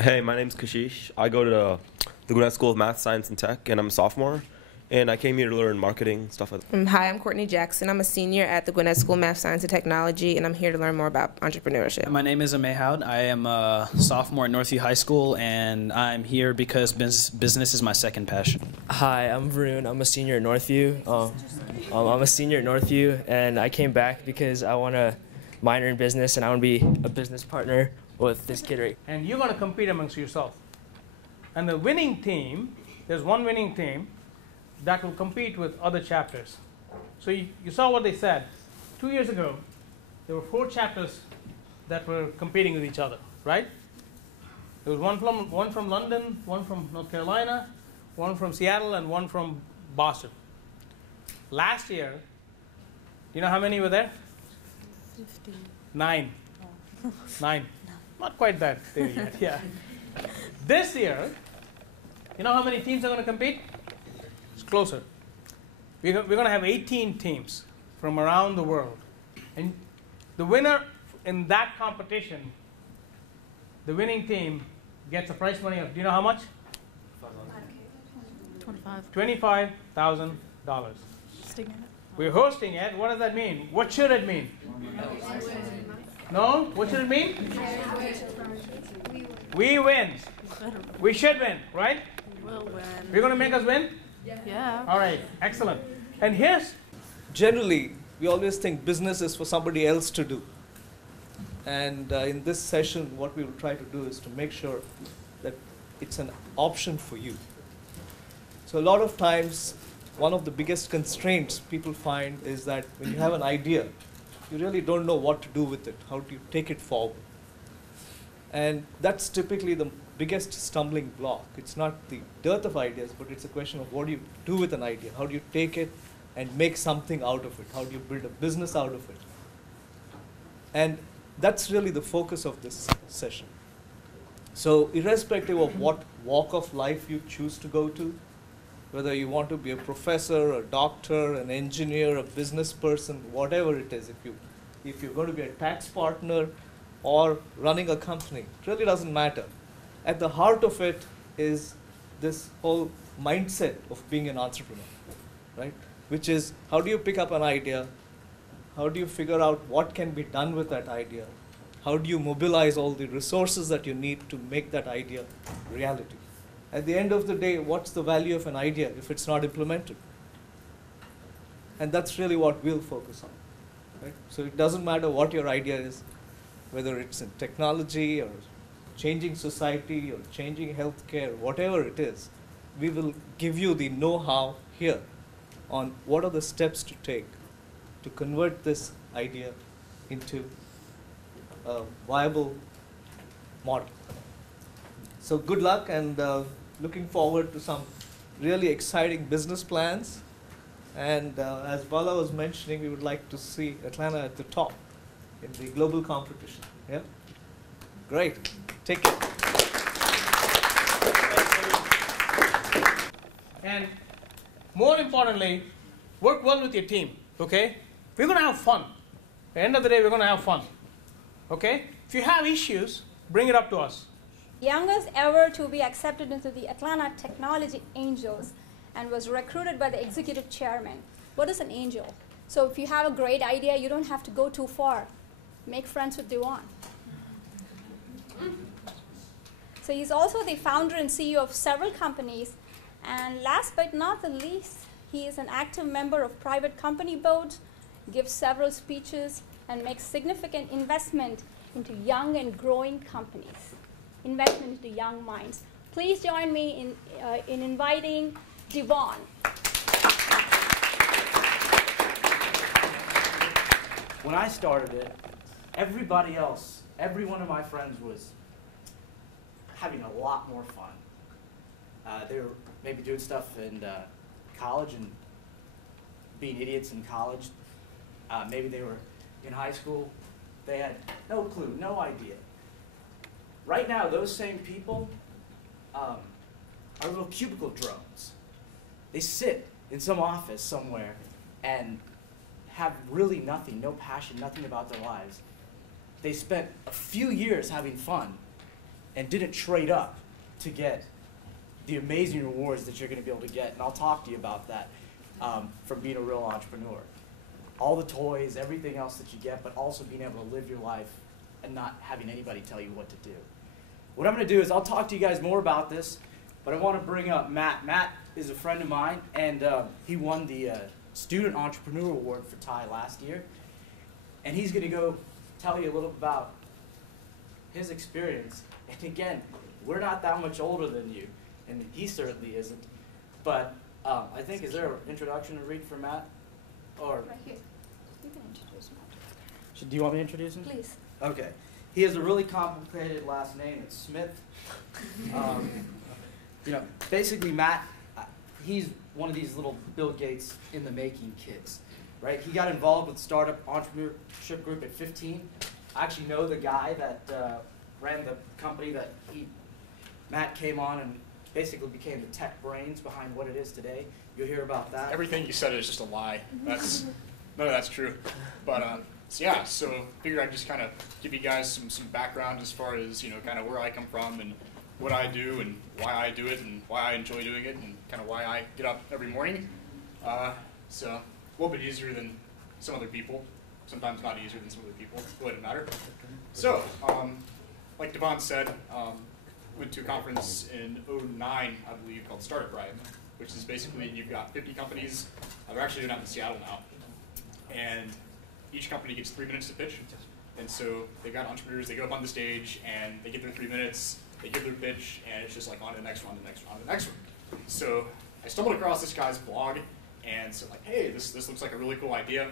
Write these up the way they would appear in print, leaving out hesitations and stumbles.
Hey, my name's Kashish. I go to the Gwinnett School of Math, Science, and Tech, and I'm a sophomore. And I came here to learn marketing, stuff like that. Hi, I'm Courtney Jackson. I'm a senior at the Gwinnett School of Math, Science, and Technology, and I'm here to learn more about entrepreneurship. My name is Amay Howd. I am a sophomore at Northview High School, and I'm here because business is my second passion. Hi, I'm Varun. I'm a senior at Northview. And I came back because I want to minor in business, and I want to be a business partner with this kid right. And you're going to compete amongst yourself. And the winning team, there's one winning team that will compete with other chapters. So you saw what they said. 2 years ago, there were 4 chapters that were competing with each other, right? There was one from London, one from North Carolina, one from Seattle, and one from Boston. Last year, you know how many were there? 15. 9. 9. Not quite that there yet, yeah. This year, you know how many teams are going to compete? It's closer. We're going to have 18 teams from around the world. And the winner in that competition, the winning team gets a prize money of, do you know how much? $25,000. We're hosting it. What does that mean? What should it mean? No? What should it mean? We win. We should win, right? We'll win. You're going to make us win? Yeah. All right. Excellent. And here's... Generally, we always think business is for somebody else to do. And in this session, what we will try to do is to make sure that it's an option for you. So a lot of times, one of the biggest constraints people find is that when you have an idea, you really don't know what to do with it. How do you take it forward? And that's typically the biggest stumbling block. It's not the dearth of ideas, but it's a question of what do you do with an idea? How do you take it and make something out of it? How do you build a business out of it? And that's really the focus of this session. So irrespective of what walk of life you choose to go to, whether you want to be a professor, a doctor, an engineer, a business person, whatever it is, if you're going to be a tax partner or running a company, it really doesn't matter. At the heart of it is this whole mindset of being an entrepreneur, right? Which is, how do you pick up an idea? How do you figure out what can be done with that idea? How do you mobilize all the resources that you need to make that idea reality? At the end of the day, what's the value of an idea if it's not implemented? And that's really what we'll focus on, right? So it doesn't matter what your idea is, whether it's in technology or changing society or changing healthcare, whatever it is, we will give you the know-how here on what are the steps to take to convert this idea into a viable model. So good luck, and looking forward to some really exciting business plans. And as Bala was mentioning, we would like to see Atlanta at the top in the global competition. Yeah? Great. Take care. And more importantly, work well with your team, okay? We're going to have fun. At the end of the day, we're going to have fun, okay? If you have issues, bring it up to us. Youngest ever to be accepted into the Atlanta Technology Angels and was recruited by the executive chairman. What is an angel? So if you have a great idea, you don't have to go too far. Make friends with Dewan. So he's also the founder and CEO of several companies. And last but not the least, he is an active member of private company boards, gives several speeches, and makes significant investment into young and growing companies. Investment into young minds. Please join me in inviting Devon. When I started it, everybody else, every one of my friends was having a lot more fun. They were maybe doing stuff in college and being idiots in college. Maybe they were in high school. They had no clue, no idea. Right now, those same people are little cubicle drones. They sit in some office somewhere and have really nothing, no passion, nothing about their lives. They spent a few years having fun, and didn't trade up to get the amazing rewards that you're going to be able to get. And I'll talk to you about that from being a real entrepreneur. All the toys, everything else that you get, but also being able to live your life and not having anybody tell you what to do. What I'm going to do is I'll talk to you guys more about this, but I want to bring up Matt. Matt is a friend of mine, and he won the Student Entrepreneur Award for TYE last year. And he's going to go tell you a little about his experience. And again, we're not that much older than you, and he certainly isn't. But I think, is there an introduction to read for Matt? Or Right here. You can introduce Matt. do you want me to introduce him? Please. Okay. He has a really complicated last name. It's Smith. You know, basically Matt, he's one of these little Bill Gates in the making kids, right? He got involved with startup entrepreneurship group at 15. I actually know the guy that ran the company that Matt came on and basically became the tech brains behind what it is today. You'll hear about that. Everything you said is just a lie. That's none of that's true. But so yeah, so figured I'd just kind of give you guys some background as far as, you know, kind of where I come from and what I do and why I do it and why I enjoy doing it and kind of why I get up every morning. So a little bit easier than some other people. Sometimes not easier than some other people. It doesn't matter. So like Devon said, went to a conference in '09, I believe, called Startup Ride, which is basically you've got 50 companies. They're actually doing that in Seattle now. And each company gets 3 minutes to pitch. And so they've got entrepreneurs, they go up on the stage and they get their 3 minutes, they give their pitch, and it's just like on to the next one, the next one, the next one. So I stumbled across this guy's blog and said like, hey, this looks like a really cool idea.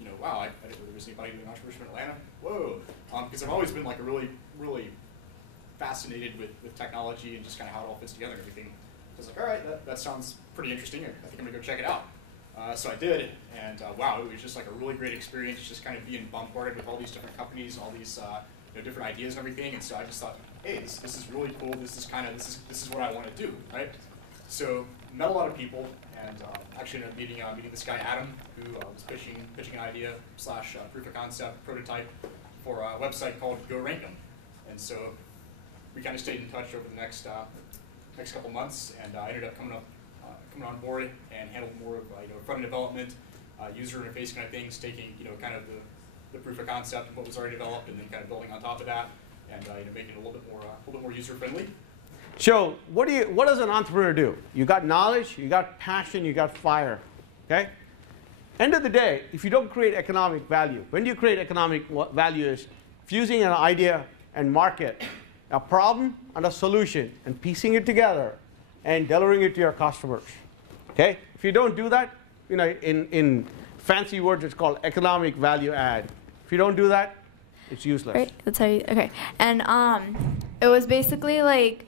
You know, wow, I didn't know there was anybody doing entrepreneurship in Atlanta. Whoa. Because I've always been like a really fascinated with technology and just kind of how it all fits together and everything. I was like, all right, that sounds pretty interesting. I think I'm gonna go check it out. So I did, and wow, it was just like a really great experience, just kind of being bombarded with all these different companies, all these you know, different ideas and everything. And so I just thought, hey, this is really cool. This is what I want to do, right? So met a lot of people, and actually ended up meeting this guy Adam, who was pitching an idea / proof of concept prototype for a website called Go Rank 'em. And so we kind of stayed in touch over the next couple months, and I ended up coming on board and handled more of you know, front-end development, user interface kind of things, taking you know kind of the proof of concept and what was already developed, and then kind of building on top of that, and you know, making it a little bit more user friendly. So what does an entrepreneur do? You got knowledge, you got passion, you got fire. Okay. End of the day, if you don't create economic value, when you create economic value is fusing an idea and market, a problem and a solution, and piecing it together and delivering it to your customers. Okay? If you don't do that, you know, in fancy words, it's called economic value add. If you don't do that, it's useless. Right. That's how you. Okay. And it was basically like,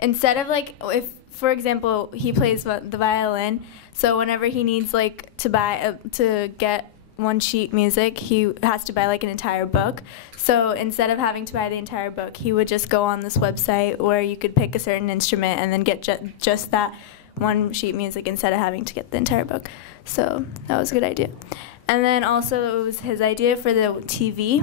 instead of like, if for example he plays the violin, so whenever he needs like to get one sheet music, he has to buy like an entire book. So instead of having to buy the entire book, he would just go on this website where you could pick a certain instrument and then get just that one sheet music instead of having to get the entire book. So that was a good idea. And then also it was his idea for the TV,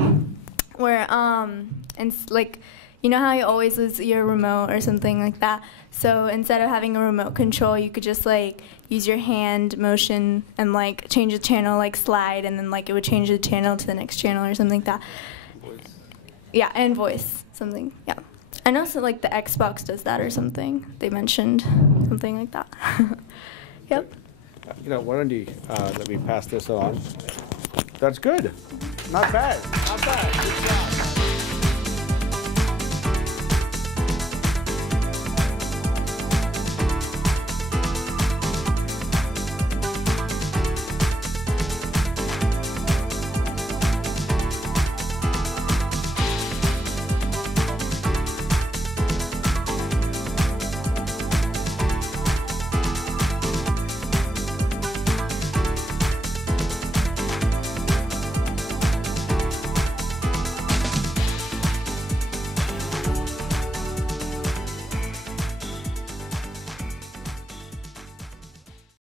where and like, you know how you always lose your remote or something like that. So instead of having a remote control, you could just like use your hand motion and like change the channel, like slide, and then like it would change the channel to the next channel or something like that. Voice. Yeah, and voice, something. Yeah, I know. So like the Xbox does that or something. They mentioned something like that. Yep. You know, why don't you let me pass this on? That's good. Not bad. Not bad. Good job.